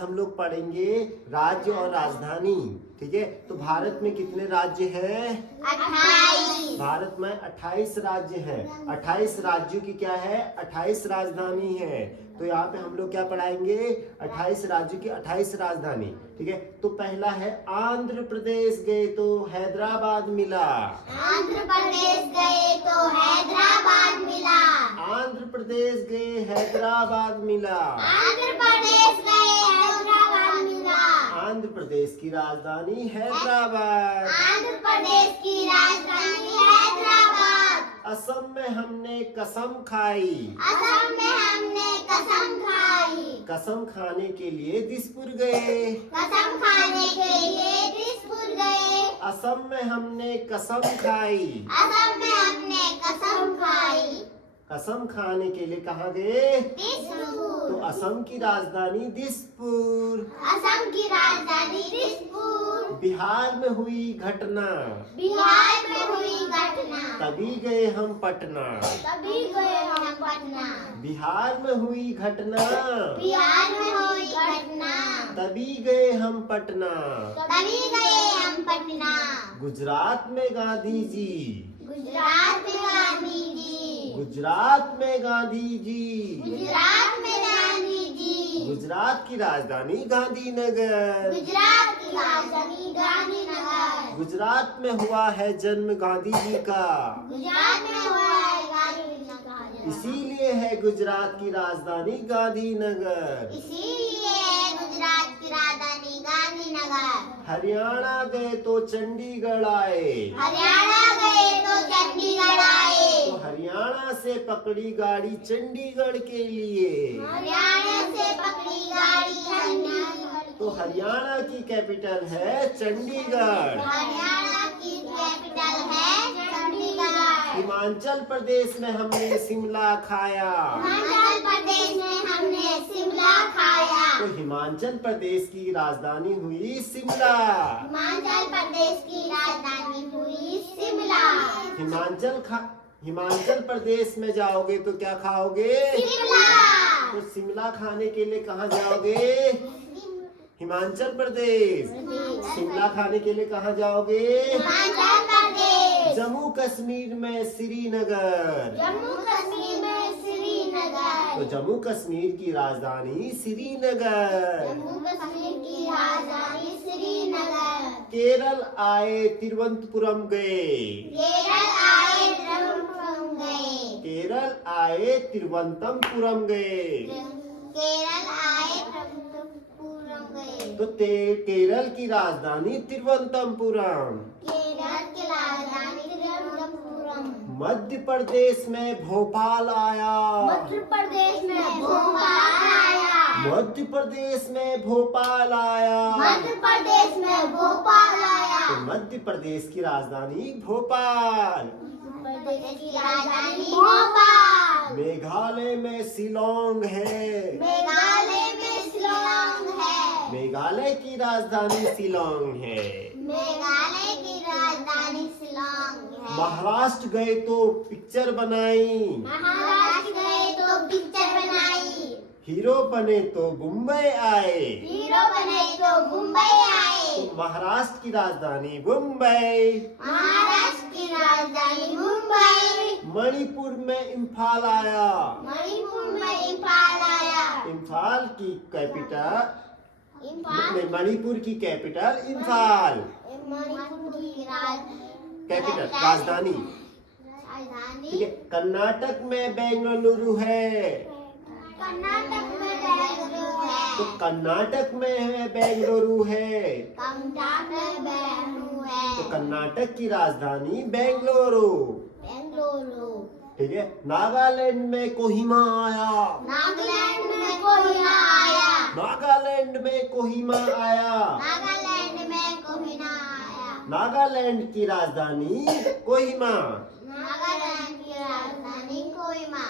हम लोग पढ़ेंगे राज्य और राजधानी। ठीक है, तो भारत में कितने राज्य हैं? 28। भारत में 28 राज्य हैं। 28 राज्यों की क्या है? 28 राजधानी है। तो यहाँ पे हम लोग क्या पढ़ाएंगे? 28 राज्यों की 28 राजधानी। ठीक है, तो पहला है आंध्र प्रदेश गए तो हैदराबाद मिला। आंध्र प्रदेश गए तो हैदराबाद मिला। आंध्र प्रदेश गए हैदराबाद मिला। आंध्र प्रदेश गए हैदराबाद मिला। आंध्र प्रदेश की राजधानी हैदराबाद। आंध्र प्रदेश की राजधानी हैदराबाद। असम में हमने कसम खाई। असम में हमने कसम खाई। कसम खाने के लिए दिसपुर गए। कसम खाने के लिए दिसपुर गए। असम में हमने कसम खाई। असम में हमने कसम खाई। कसम खाने के लिए कहाँ गए? दिसपुर। तो असम की राजधानी दिसपुर। असम की राजधानी दिसपुर। बिहार में हुई घटना। बिहार में हुई घटना। तभी गए हम पटना। तभी गए हम पटना। बिहार में हुई घटना। बिहार में हुई घटना। तभी गए हम पटना। तभी गए हम पटना। गुजरात में गांधी जी। गुजरात में गांधी जी। गुजरात में गांधी जी। गुजरात में गांधी जी। गुजरात की राजधानी गांधीनगर। गुजरात की राजधानी गांधीनगर। गुजरात में हुआ है जन्म गांधी जी का। गुजरात में हुआ है गांधीनगर। इसीलिए है गुजरात की राजधानी गांधीनगर। इसीलिए है गुजरात की राजधानी गांधीनगर। हरियाणा गए तो चंडीगढ़ आए। हरियाणा गए तो चंडीगढ़ आए। तो हरियाणा से पकड़ी गाड़ी चंडीगढ़ के लिए। हरियाणा से पकड़ी गाड़ी चंडीगढ़। तो हरियाणा की कैपिटल है चंडीगढ़। हरियाणा की कैपिटल है चंडीगढ़। हिमाचल प्रदेश में हमने शिमला खाया। हिमाचल प्रदेश में हमने शिमला खाया। तो हिमाचल प्रदेश की राजधानी हुई शिमला। हिमाचल प्रदेश की राजधानी हुई शिमला। हिमाचल प्रदेश में जाओगे तो क्या खाओगे? शिमला। तो शिमला खाने के लिए कहाँ जाओगे? हिमाचल प्रदेश। शिमला खाने के लिए कहाँ जाओगे? हिमाचल प्रदेश। जम्मू कश्मीर में श्रीनगर। जम्मू कश्मीर में श्रीनगर। तो जम्मू कश्मीर की राजधानी श्रीनगर। जम्मू कश्मीर की राजधानी श्रीनगर। केरल आए तिरुवनंतपुरम गए। केरल आए त्रिपुरम गए। केरल आए तिरुवनंतपुरम गए। केरल आए त्रिपुरम गए। तो केरल की राजधानी तिरुवनंतपुरम। केरल की राजधानी त्रिपुरम। मध्य प्रदेश में भोपाल आया। मध्य प्रदेश में भोपाल आया। मध्य प्रदेश में भोपाल आया। मध्य प्रदेश में भोपाल आया। तो मध्य प्रदेश की राजधानी भोपाल। प्रदेश की राजधानी भोपाल। मेघालय में शिलोंग है। मेघालय में शिलांग है। मेघालय की राजधानी शिलोंग है। मेघालय की राजधानी शिलांग है। महाराष्ट्र गए तो पिक्चर बनाई। महाराष्ट्र गए तो पिक्चर बनाई। हीरो बने तो मुंबई आए। हीरो बने तो मुंबई आए। तो महाराष्ट्र की राजधानी मुंबई। महाराष्ट्र की राजधानी मुंबई। मणिपुर में इम्फाल आया। मणिपुर में इम्फाल आया। इम्फाल की कैपिटल इम्फाल। नहीं, मणिपुर की कैपिटल इम्फाल। मणिपुर की कैपिटल राजधानी। ठीक है, कर्नाटक में बेंगलुरु है। कर्नाटक में बेंगलुरु है। तो कर्नाटक में है बेंगलुरु है। कर्नाटक में बेंगलुरु है। तो कर्नाटक की राजधानी बेंगलुरु। बेंगलुरु। ठीक है, नागालैंड में कोहिमा आया। नागालैंड में कोहिमा आया। नागालैंड में कोहिमा आया। नागालैंड में कोहिमा आया। नागालैंड की राजधानी कोहिमा। नागालैंड की राजधानी कोहिमा।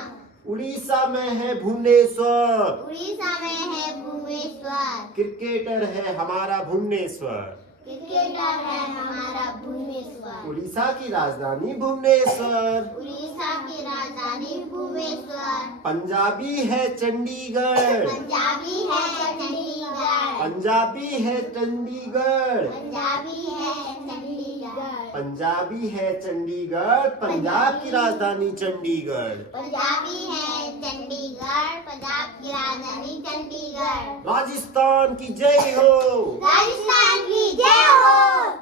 उड़ीसा में है भुवनेश्वर। उड़ीसा में है भुवनेश्वर। क्रिकेटर है हमारा भुवनेश्वर। क्रिकेटर है हमारा भुवनेश्वर। उड़ीसा की राजधानी भुवनेश्वर। उड़ीसा की राजधानी भुवनेश्वर। पंजाबी है चंडीगढ़। पंजाबी है चंडीगढ़। पंजाबी है चंडीगढ़। पंजाबी है चंडीगढ़। पंजाबी है चंडीगढ़, पंजाब की राजधानी चंडीगढ़। पंजाबी है चंडीगढ़, पंजाब की राजधानी चंडीगढ़। राजस्थान की जय हो। राजस्थान की जय हो।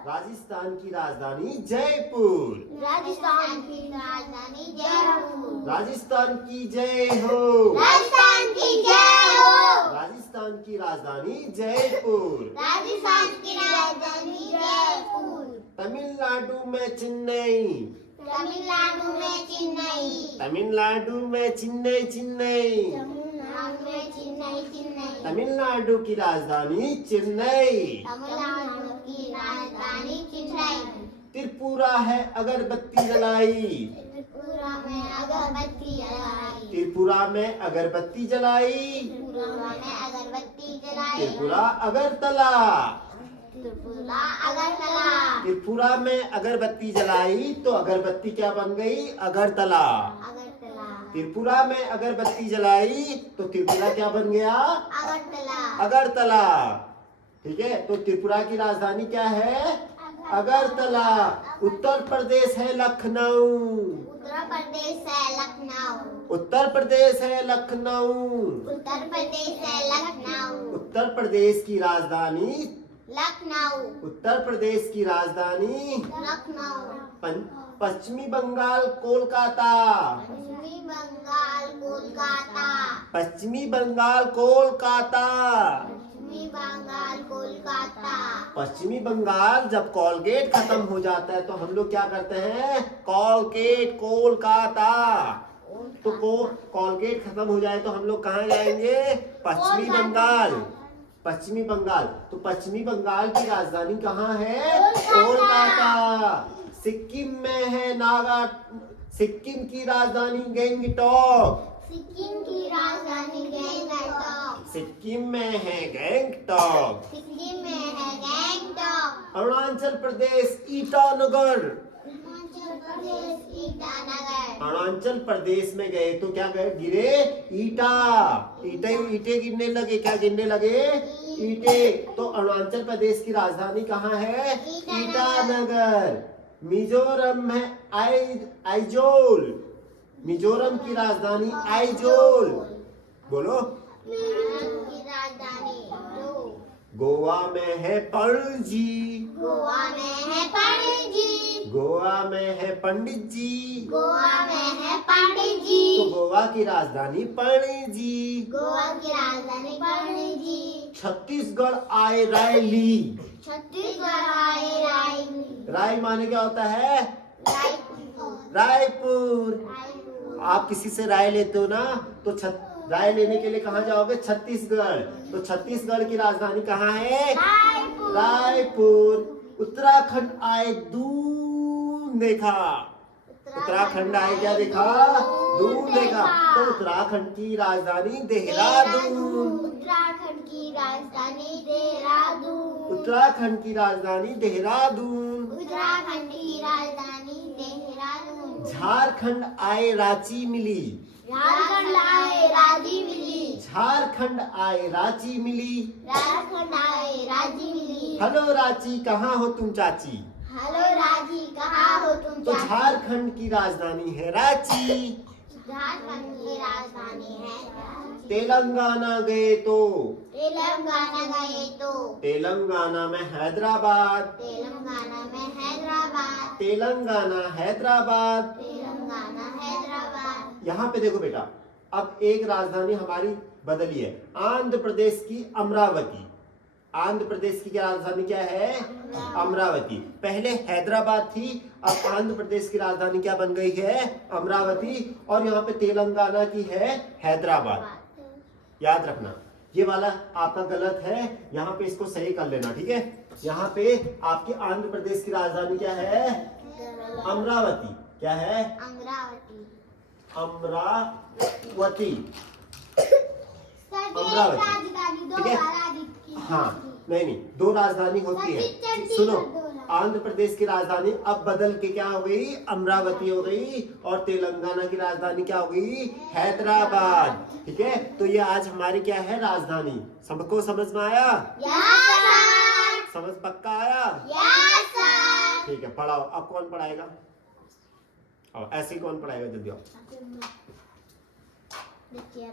राजस्थान की राजधानी जयपुर। राजस्थान की राजधानी जयपुर। राजस्थान की जय हो। राजस्थान की जय हो। राजस्थान की राजधानी जयपुर। राजस्थान की राजधानी जयपुर। तमिलनाडु में चेन्नई। तमिलनाडु में चेन्नई। तमिलनाडु में चेन्नई चेन्नई। तमिलनाडु में चेन्नई चेन्नई। तमिलनाडु की राजधानी चेन्नई। तमिलनाडु की राजधानी चेन्नई। त्रिपुरा है अगरबत्ती जलाई। त्रिपुरा में अगरबत्ती जलाई। त्रिपुरा में अगरबत्ती जलाई। त्रिपुरा में अगरबत्ती जलाई। त्रिपुरा अगरतला। त्रिपुरा अगरतला। त्रिपुरा में अगरबत्ती जलाई तो अगरबत्ती क्या बन गई? अगरतला। अगरतला। त्रिपुरा में अगरबत्ती जलाई तो त्रिपुरा क्या बन गया? अगरतला। अगरतला। ठीक है, तो त्रिपुरा की राजधानी क्या है? अगरतला। उत्तर प्रदेश है लखनऊ। उत्तर प्रदेश है लखनऊ। उत्तर प्रदेश है लखनऊ। उत्तर प्रदेश है लखनऊ। उत्तर प्रदेश की राजधानी लखनऊ। उत्तर प्रदेश की राजधानी लखनऊ। पश्चिमी बंगाल कोलकाता। पश्चिमी बंगाल कोलकाता। पश्चिमी बंगाल कोलकाता। पश्चिमी बंगाल कोलकाता। पश्चिमी बंगाल जब कोलगेट खत्म हो जाता है तो हम लोग क्या करते हैं? कोलगेट कोलकाता। तो कोलगेट खत्म हो जाए तो हम लोग कहाँ जाएंगे? पश्चिमी बंगाल। पश्चिमी बंगाल। तो पश्चिमी बंगाल की राजधानी कहाँ है? कोलकाता। सिक्किम में है सिक्किम की राजधानी गैंगटॉक। सिक्किम की राजधानी गैंगटॉक। सिक्किम में है गैंगटॉक। सिक्किम में है गैंगटॉक। अरुणाचल प्रदेश ईटानगर। अरुणाचल प्रदेश ईटानगर। अरुणाचल प्रदेश में गए तो क्या गए? गिरे ईटा। ईटे गिरने लगे। क्या गिरने लगे? ईटे। तो अरुणाचल प्रदेश की राजधानी कहाँ है? ईटानगर। मिजोरम में आइजोल। मिजोरम की राजधानी आइजोल। बोलो। मिजोरम की राजधानी गोवा में है पणजी। गोवा में है पणजी। गोवा में है पंडित जी। गोवा में है पंडित जी। तो गोवा की राजधानी पणजी। गोवा की राजधानी पणजी। छत्तीसगढ़ आए रायली। छत्तीसगढ़ आए रायपुर। राय माने क्या होता है? रायपुर। रायपुर। आप किसी से राय लेते हो ना तो राय लेने के लिए कहाँ जाओगे? छत्तीसगढ़। तो छत्तीसगढ़ की राजधानी कहाँ है? रायपुर। रायपुर। उत्तराखंड आए दून देखा। उत्तराखंड आए क्या देखा? दून देखा। तो उत्तराखंड की राजधानी देहरादून। उत्तराखंड की राजधानी देहरादून। उत्तराखंड की राजधानी देहरादून। उत्तराखंड की राजधानी देहरादून। झारखंड आए रांची मिली। झारखंड आए रांची मिली। झारखंड आए रांची मिली। झारखंड आए रांची मिली। हेलो रांची कहाँ हो तुम चाची? हेलो रांची कहाँ हो तुम तो चाची? झारखंड की राजधानी है रांची। झारखंड की राजधानी है रांची। तेलंगाना गए तो तेलंगाना गए तो तेलंगाना में हैदराबाद। तेलंगाना में हैदराबाद। तेलंगाना हैदराबाद। तेलंगाना हैदराबाद। यहाँ पे देखो बेटा, अब एक राजधानी हमारी बदली है। आंध्र प्रदेश की अमरावती। आंध्र प्रदेश की क्या राजधानी क्या है? अमरावती। पहले हैदराबाद थी, अब आंध्र प्रदेश की राजधानी क्या बन गई है? अमरावती। और यहाँ पे तेलंगाना की है हैदराबाद। याद रखना, ये वाला आपका गलत है, यहाँ पे इसको सही कर लेना। ठीक है, यहाँ पे आपके आंध्र प्रदेश की राजधानी क्या है? अमरावती। क्या है? अमरावती। अमरावती। अमरावती। ठीक है? हाँ, नहीं, दो राजधानी होती है। सुनो, आंध्र प्रदेश की राजधानी अब बदल के क्या हो गई, अमरावती हो गई, और तेलंगाना की राजधानी क्या हो गई, हैदराबाद। ठीक है, तो ये आज हमारी क्या है, राजधानी। सबको समझ में आया? Yes sir. समझ पक्का आया? Yes sir. ठीक है, पढ़ाओ। अब कौन पढ़ाएगा? और ऐसे ही कौन पढ़ाएगा, जल्दी आओ। देखिए